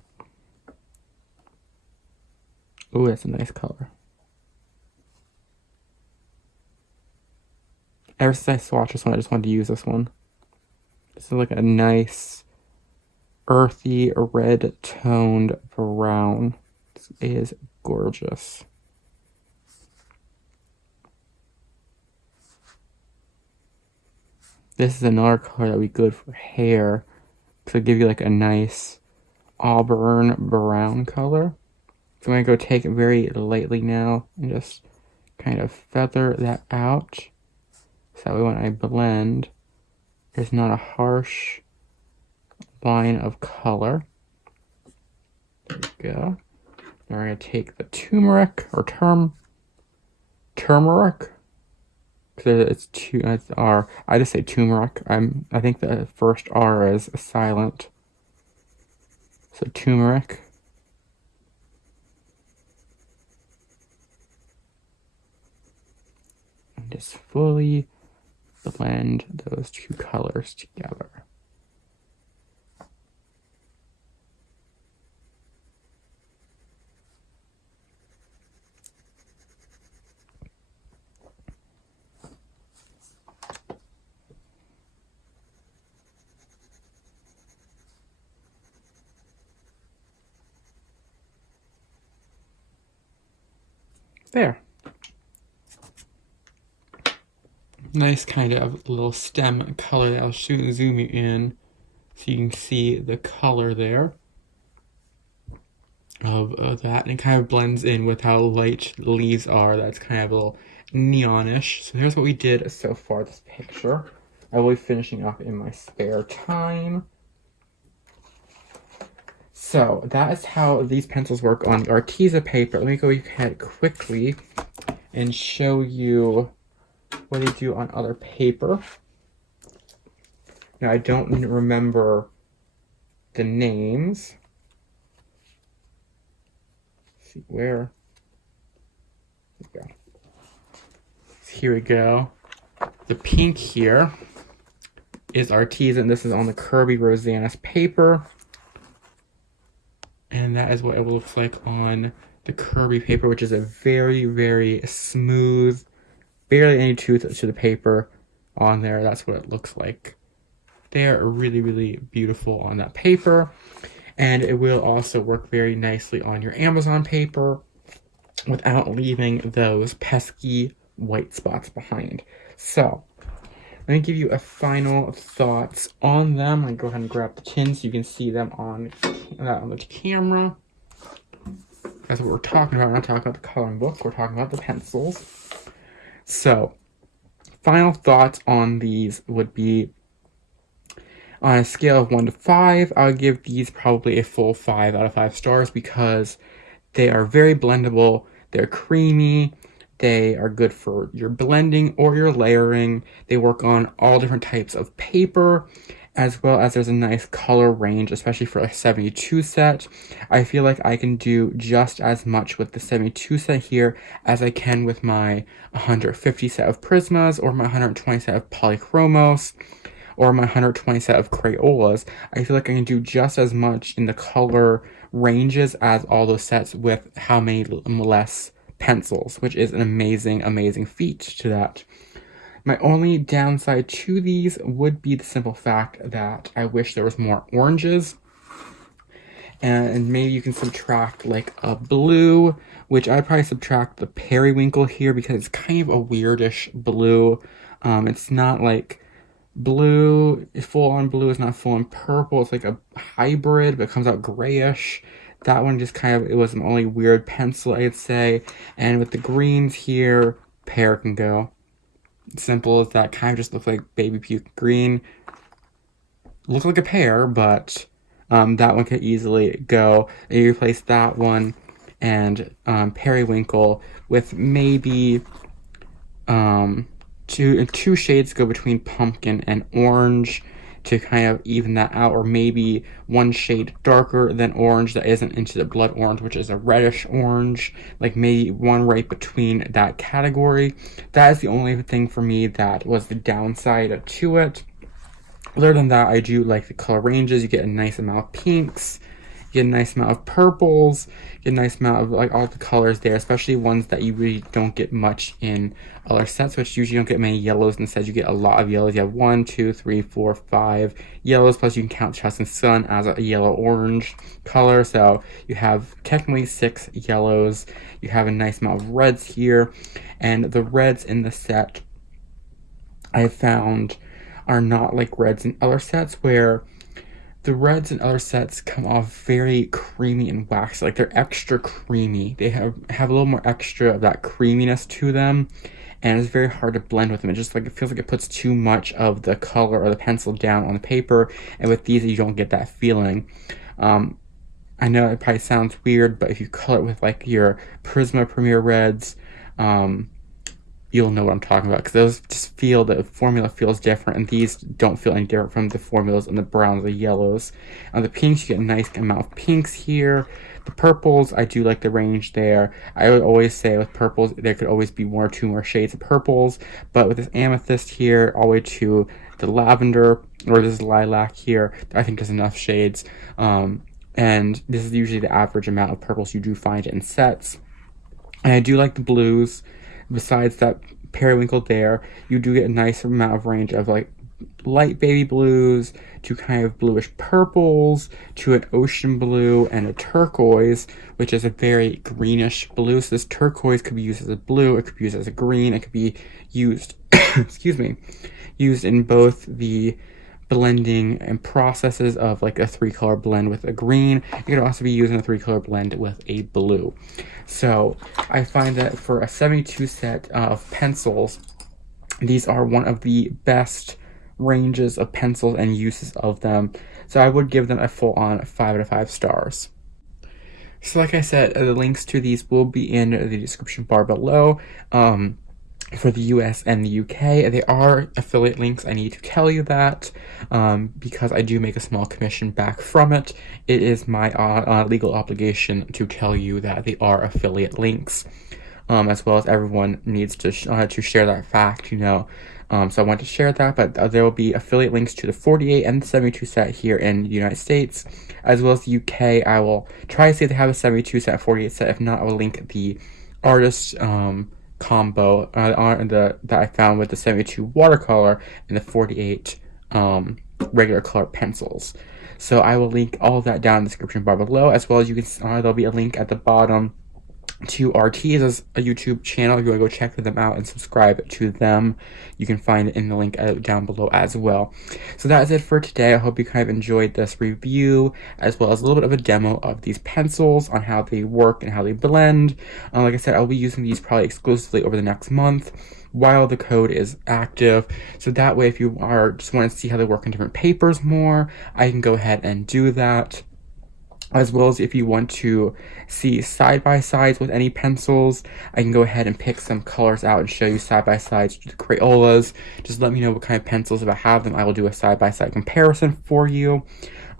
Oh, that's a nice color. Ever since I swatched this one, I just wanted to use this one. This is like a nice earthy red toned brown. This is gorgeous. This is another color that would be good for hair, because it'll give you like a nice auburn brown color. So I'm going to go take it very lightly now and just kind of feather that out. So that way when I blend, there's not a harsh line of color. There we go. Now we're going to take the turmeric, or turmeric. It's R. I just say turmeric. I think the first R is silent. So turmeric. And just fully blend those two colors together. There. Nice kind of little stem color that I'll zoom you in so you can see the color there of that, and it kind of blends in with how light the leaves are. That's kind of a little neonish. So here's what we did so far, this picture. I will be finishing up in my spare time. So that is how these pencils work on the Arteza paper. Let me go ahead quickly and show you what they do on other paper. Now I don't remember the names. Let's see where. Here we go. So here we go. The pink here is Arteza, and this is on the Kirby Rosanna's paper. And that is what it looks like on the Kirby paper, which is a very, very smooth, barely any tooth to the paper on there. That's what it looks like. They're really, really beautiful on that paper. And it will also work very nicely on your Amazon paper without leaving those pesky white spots behind. So, let me give you a final thoughts on them. I'm going to go ahead and grab the tin so you can see them on the camera. That's what we're talking about. We're not talking about the coloring book. We're talking about the pencils. So, final thoughts on these would be, on a scale of 1 to 5, I would give these probably a full 5 out of 5 stars because they are very blendable. They're creamy. They are good for your blending or your layering. They work on all different types of paper, as well as there's a nice color range, especially for a 72 set. I feel like I can do just as much with the 72 set here as I can with my 150 set of Prismas or my 120 set of Polychromos or my 120 set of Crayolas. I feel like I can do just as much in the color ranges as all those sets with how many less pencils, which is an amazing, amazing feat to that. My only downside to these would be the simple fact that I wish there was more oranges. And maybe you can subtract like a blue, which I'd probably subtract the periwinkle here because it's kind of a weirdish blue. It's not like blue, full on blue is not full on purple. It's like a hybrid, but it comes out grayish. That one just kind of, it was an only weird pencil, I'd say. And with the greens here, pear can go. Simple as that. Kind of just looks like baby puke green. Looks like a pear, but that one could easily go. And you replace that one and periwinkle with maybe two shades go between pumpkin and orange to kind of even that out, or maybe one shade darker than orange that isn't into the blood orange, which is a reddish orange, like maybe one right between that category. That is the only thing for me that was the downside to it. Other than that, I do like the color ranges. You get a nice amount of pinks, you get a nice amount of purples, get a nice amount of like all the colors there, especially ones that you really don't get much in other sets, which usually don't get many yellows. Instead, you get a lot of yellows. You have 1, 2, 3, 4, 5 yellows, plus you can count Trust and Sun as a yellow-orange color. So you have technically 6 yellows. You have a nice amount of reds here, and the reds in the set I have found are not like reds in other sets, where the reds in other sets come off very creamy and waxy. Like they're extra creamy. They have a little more extra of that creaminess to them, and it's very hard to blend with them. It just like it feels like it puts too much of the color or the pencil down on the paper, and with these you don't get that feeling. I know it probably sounds weird, but if you color it with like your Prisma Premier Reds, you'll know what I'm talking about, because those just feel, the formula feels different, and these don't feel any different from the formulas and the browns, the yellows. On the pinks, you get a nice amount of pinks here. The purples, I do like the range there. I would always say with purples, there could always be 1 or 2 more shades of purples, but with this amethyst here, all the way to the lavender, or this lilac here, I think there's enough shades. And this is usually the average amount of purples you do find in sets. And I do like the blues. Besides that periwinkle there, you do get a nice amount of range of like light baby blues to kind of bluish purples to an ocean blue and a turquoise, which is a very greenish blue. So this turquoise could be used as a blue, it could be used as a green, it could be used excuse me, used in both the blending and processes of like a 3-color blend with a green. It could also be using a 3-color blend with a blue. So I find that for a 72 set of pencils, these are one of the best ranges of pencils and uses of them. So I would give them a full-on 5 out of 5 stars. So like I said, the links to these will be in the description bar below. For the US and the UK, they are affiliate links. I need to tell you that because I do make a small commission back from it. It is my legal obligation to tell you that they are affiliate links, as well as everyone needs to share that fact, you know. So I want to share that, but there will be affiliate links to the 48 and the 72 set here in the United States, as well as the UK. I will try to see if they have a 72 set, 48 set. If not, I will link the artist combo that I found with the 72 watercolor and the 48 regular color pencils. So I will link all of that down in the description bar below, as well as you can there'll be a link at the bottom to Arteza's YouTube channel. If you want to go check them out and subscribe to them, you can find it in the link down below as well. So that is it for today. I hope you kind of enjoyed this review, as well as a little bit of a demo of these pencils on how they work and how they blend. Like I said, I'll be using these probably exclusively over the next month while the code is active. So that way, if you are just want to see how they work in different papers more, I can go ahead and do that. As well as if you want to see side-by-sides with any pencils, I can go ahead and pick some colors out and show you side-by-sides to the Crayolas. Just let me know what kind of pencils. If I have them, I will do a side-by-side comparison for you.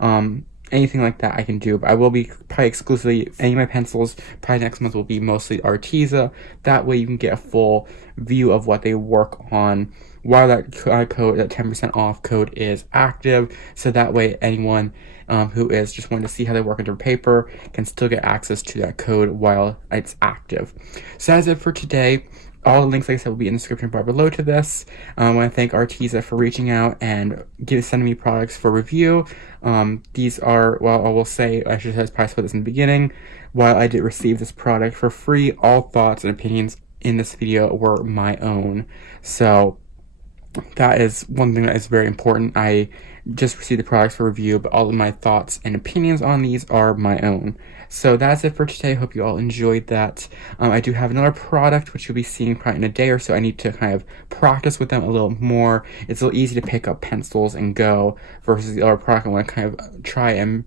Anything like that I can do, but I will be probably exclusively, any of my pencils probably next month will be mostly Arteza. That way you can get a full view of what they work on while that code, that 10% off code is active. So that way anyone who is just wanting to see how they work under paper can still get access to that code while it's active. So that's it for today. All the links, like I said, will be in the description bar below to this. I want to thank Arteza for reaching out and sending me products for review. These are, well, I will say, I should have probably put this in the beginning, while I did receive this product for free, all thoughts and opinions in this video were my own. So that is one thing that is very important. I just received the products for review, but all of my thoughts and opinions on these are my own. So that's it for today. I hope you all enjoyed that. I do have another product which you'll be seeing probably in a day or so. I need to kind of practice with them a little more. It's a little easy to pick up pencils and go, versus the other product I want to kind of try and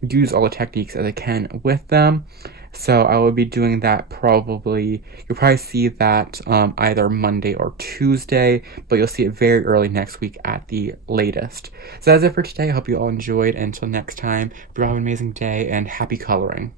use all the techniques as I can with them. So I will be doing that probably, you'll probably see that either Monday or Tuesday, but you'll see it very early next week at the latest. So that's it for today. I hope you all enjoyed. Until next time, have an amazing day and happy coloring.